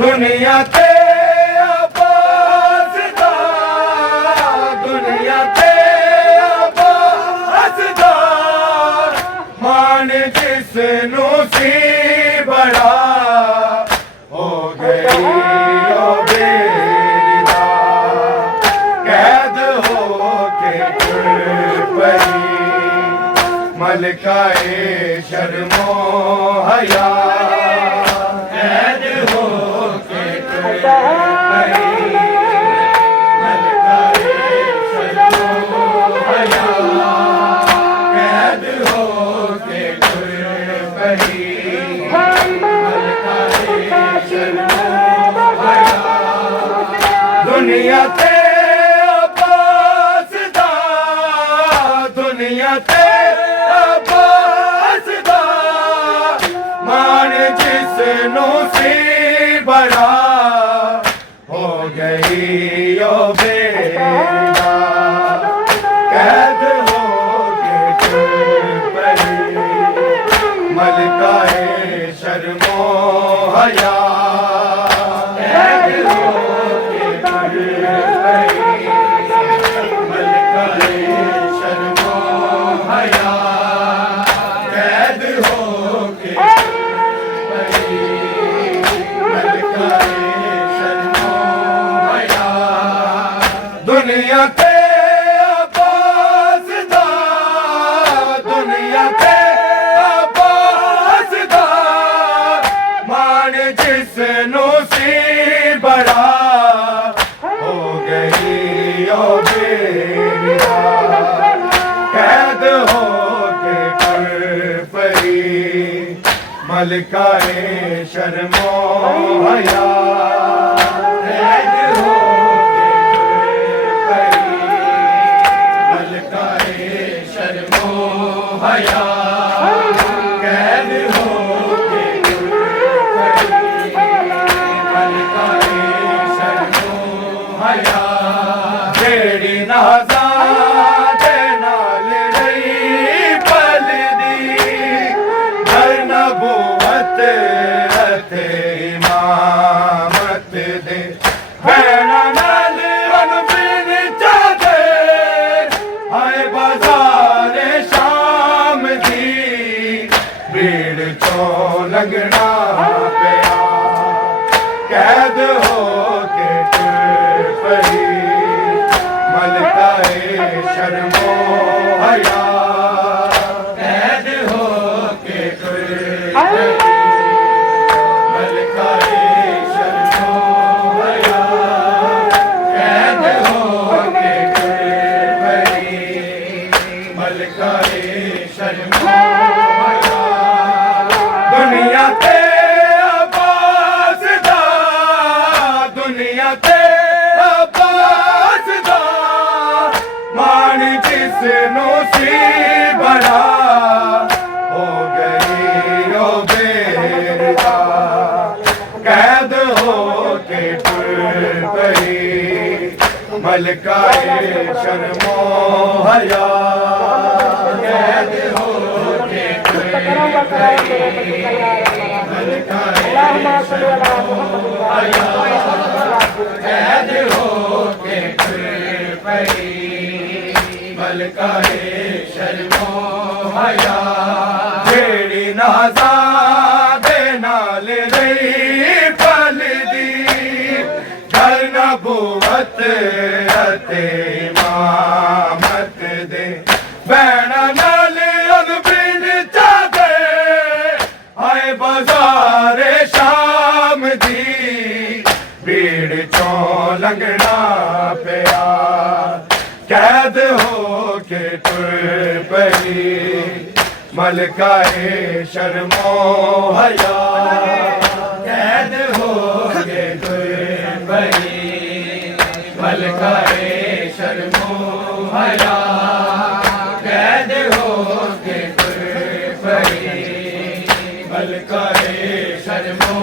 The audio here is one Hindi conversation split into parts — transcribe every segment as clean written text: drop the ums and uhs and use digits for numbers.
दुनिया ते आबाज़दा दुनिया ते आबाज़दा मान जिसनू सी बड़ा हो गई ओ बेरिदा कैद हो के पई मलकाए शर्मो हया कैद हो के पई मलकाए शर्मो हया कैद हो के पई दुनिया ते आबाज़दा दुनिया ते आबाज़दा मान जिसनू सी बड़ा हो गई ओ बेरिदा कैद हो के पई मलकाए शर्मो हया दुनिया ते आबाज़दा दुनिया ते आबाज़दा मान जिसनू सी बड़ा हो गई ओ बेरिदा कैद हो के पई मलकाए शर्मो हया कैद हो हया कैद हो के मलकाए शर्मो हया जेड़ी नाज़ादे नाल रही पलदी घर नबूवत अते इमामत दे भैणा नाल अनबिन चादे हाय बाज़ारे भीड़ चो लगना पिया कैद हो के पई मलकाए शर्मो हया कैद हो के पई मलकाए शर्मो हया कैद हो के पई मलकाए शर्मो दुनिया ते आबाज़दा दुनिया ते आबाज़दा मान जिसनू सी बड़ा हो गई ओ बेरिदा कैद हो के पई मलकाए शर्मो हया कैद हो के कैद हो के पई मलकाए शर्मो हया जेड़ी नाज़ादे नाल रही पलदी घर नबूवत अते इमामत दे भैणा नाल अनबिन चादे हाय बाज़ारे शाम दी भीड़ चो लगना पिया कैद हो के पई मलकाए शर्मो हया कैद हो के पई मलकाए शर्मो हया कैद हो के पई मलकाए शर्मो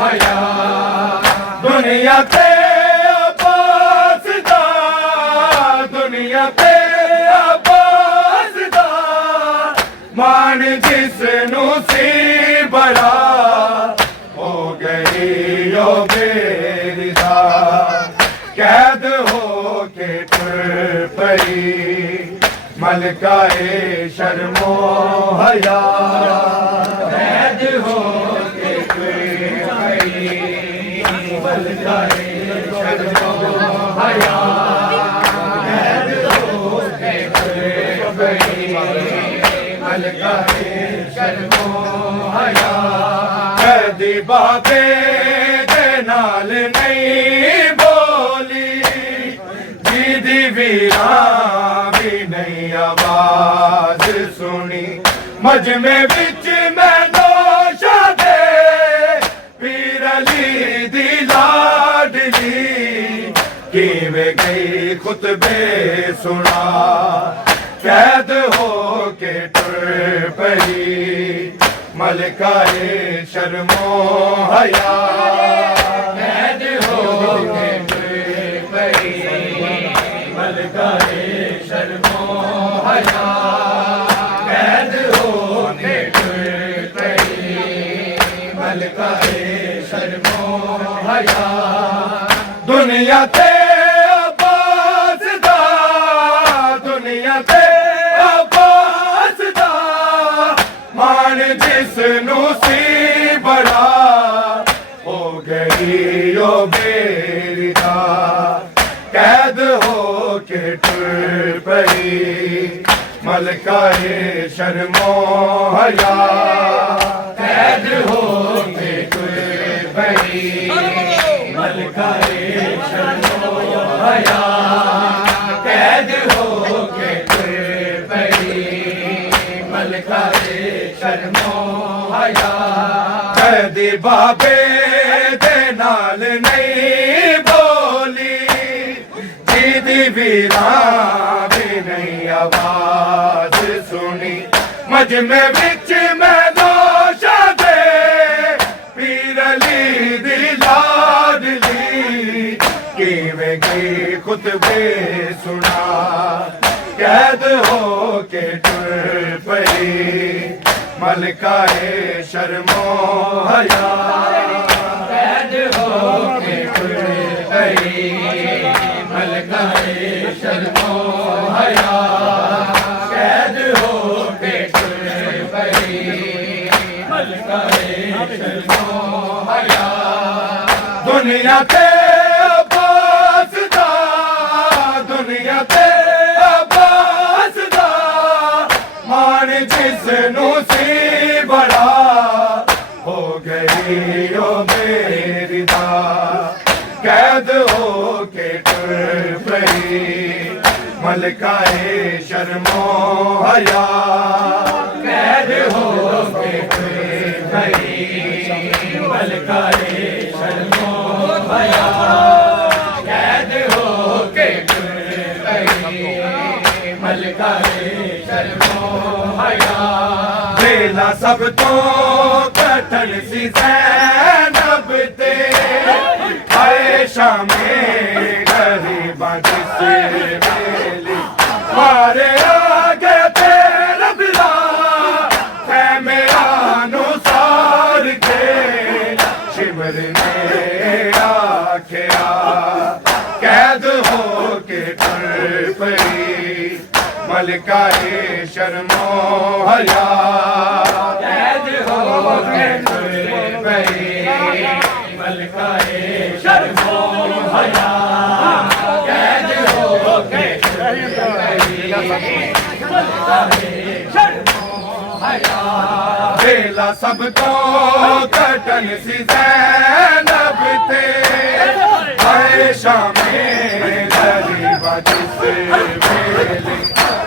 हया दुनिया ते आबाज़दा दुनिया ते आबाज़दा मान जिसनू सी बड़ा हो गई ओ बेरिदा कैद हो के टुर पई मलकाए शर्मो हया कैद हो के टुर पई मलकाए शर्मो हया कैद हो के टुर पई मलकाए शर्मो हया कैदी बाबे दे नाल नहीं बोली दीदी वीरा भी नहीं आवाज सुनी मजमे बिच मैं दोशा दे पीर अली दी लाडली किवें गई खुतबे सुना कैद हो के टुर पई मलकाए शर्मो हया कैद हो के टुर पई मलकाए शर्मो हया कैद हो के टुर पई मलकाए शर्मो हया दुनिया ते अब्बास दा दुनिया ते अब्बास दा मान जिसनू सी बड़ा हो गई ओ बेरिदा कैद हो के टुर पई मलकाए शर्मो हया कैद हो के टुर पई मलकाए शर्मो हया कैद हो के टुर पई मलकाए शर्मो हया कैदी बाबे दे नाल नहीं बोली दीदी वीरा भी नहीं आवाज सुनी मजमे बिच मैं दोशा दे पीर अली दी लाडली किवें गई खुतबे सुना कैद हो के टुर पई मलकाए शर्मो हया कैद हो के टुर पई मलकाए शर्मो हया कैद हो के टुर पई मलकाए शर्मो हया दुनिया ते अब्बास दा दुनिया ते अब्बास दा मान जिसनू सी बड़ा हो गई ओ बेरिदा कैद हो के टुर पई मलकाए शर्मो हया कैद हो के टुर पई मलकाए शर्मो हया कैद हो के टुर पई मलकाए शर्मो हया बेला सब तो कठन सी ज़ैनब ते हाय शामे गरीबां जिस वेले मारे आ गया तेरा बिला है मेरा अनुसार के शिमर ने आखिया कैद हो के टुर पई मलकाए शर्मो हया कैद हो के टुर पई मलकाए शर्मो हया कैद हो के टुर पई मलकाए शर्मो हया बेला सब तो कटन सी ज़ैनब ते हाय शामे गरीबा जिस वेले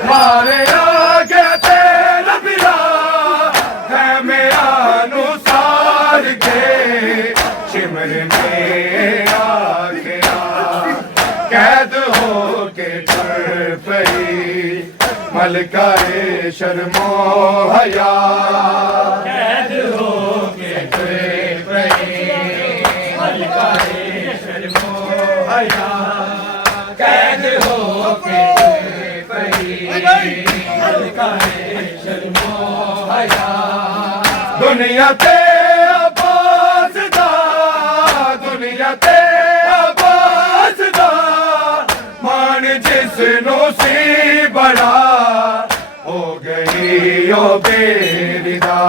मारे आ गया तेरा बिला है मेरा अनुसार के शिमर में आखिया कैद हो के टुर पई मलकाए शर्मो हया कैद हो के टुर पई मलकाए शर्मो हया कैद हो के दुनिया ते अब्बास दा दुनिया दुनिया ते अब्बास दा मान जिसनू सी बड़ा हो गई ओ बेरिदा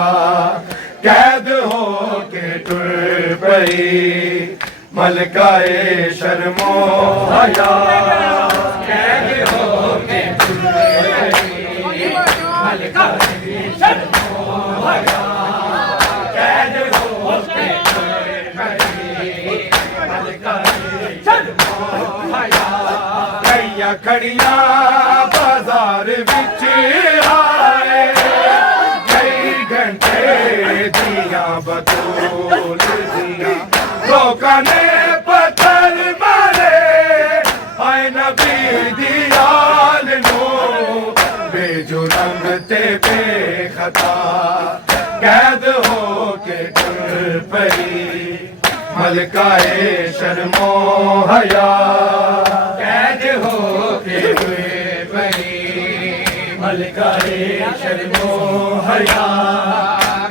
कैद हो के टुर पई मलकाए शर्मो हया कैद हो के टुर पई मलकाए शर्मो हया कैद हो के टुर पई मलकाए शर्मो हया कईया खड़ियां बाजार विच आए कई घंटे दिया बतूल दिया लोकां ने पत्थर मारे आए नबी दी आल नू बेजुर्म ते बेखता कैद हो के टुर पई मलकाए शर्मो हया कैद हो के टुर पई मलकाए शर्मो हया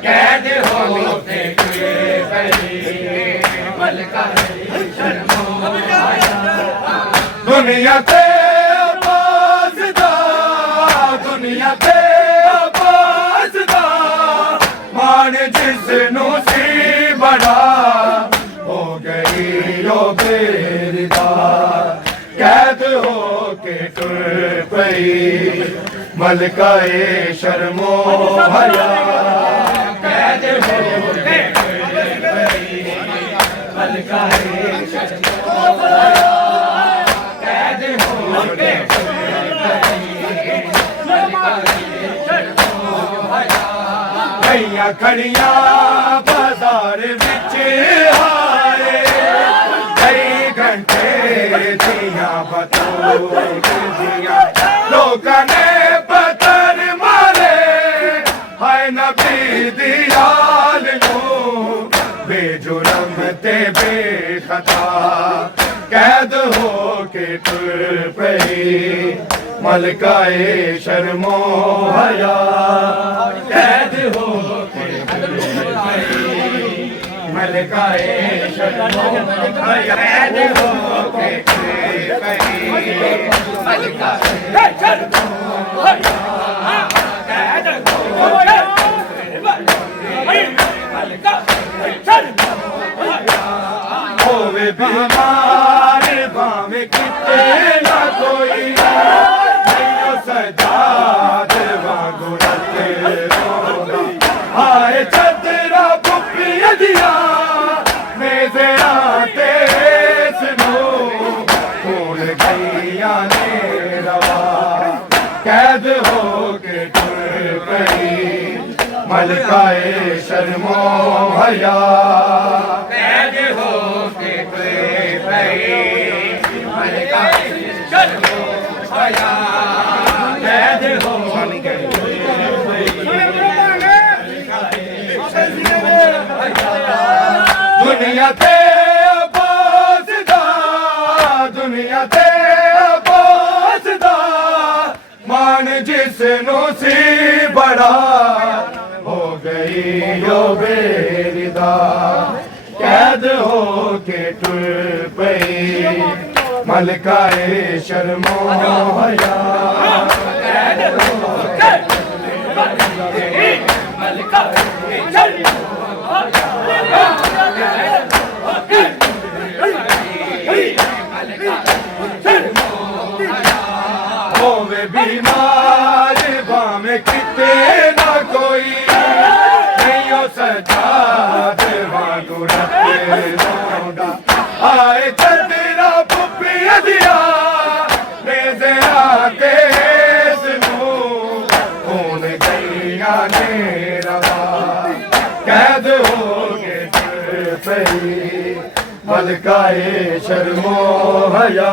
कैद हो के टुर पई मलकाए शर्मो हया दुनिया ते अब्बास दा दुनिया ते अब्बास दा मान जिसनू सी बड़ा हो गई ओ बेरिदा कैद हो के टुर पई मलकाए शर्मो हया कैद हो के टुर पई मलकाए शर्मो हया कैद हो के टुर पई मलकाए शर्मो हया कईया खड़ियां बाजार विच आए कई घंटे दिया बतूल दिया लोकां ने पत्थर मारे हाय नबी दी आल नू बेजुर्म ते बेखता कैद हो के टुर पई मलकाए शर्मो हया कैद हो के टुर पई मलकाए शर्मो हया कैद हो के टुर पई मलकाए शर्मो हया कैद हो के होवे बीमार भावे किते ना कोई नहीं सजाद वांगू रते आए चदरा पुपिया दिया मेरे आते सुनो खून गैया ने रवा कैद हो के टुर पई मलकाए शर्मो हया कैद हो के टुर पई मलकाए शर्मो हया कैद हो के टुर पई दुनिया ते अब्बास दा दुनिया ते अब्बास दा मान जिसनू सी बड़ा हो गई ओ बेरिदा कैद हो के टुर पई मलकाए शर्मो हया कैद हो के मलकाए शर्मो होवे बीमार भावे किते ना कोई नहीं हो सजाद वांगू रते आए चदरा पुपिया दिया मेरे आते सुनो खून गैया ने रवा कैद हो के टुर पई मलकाए शर्मो हया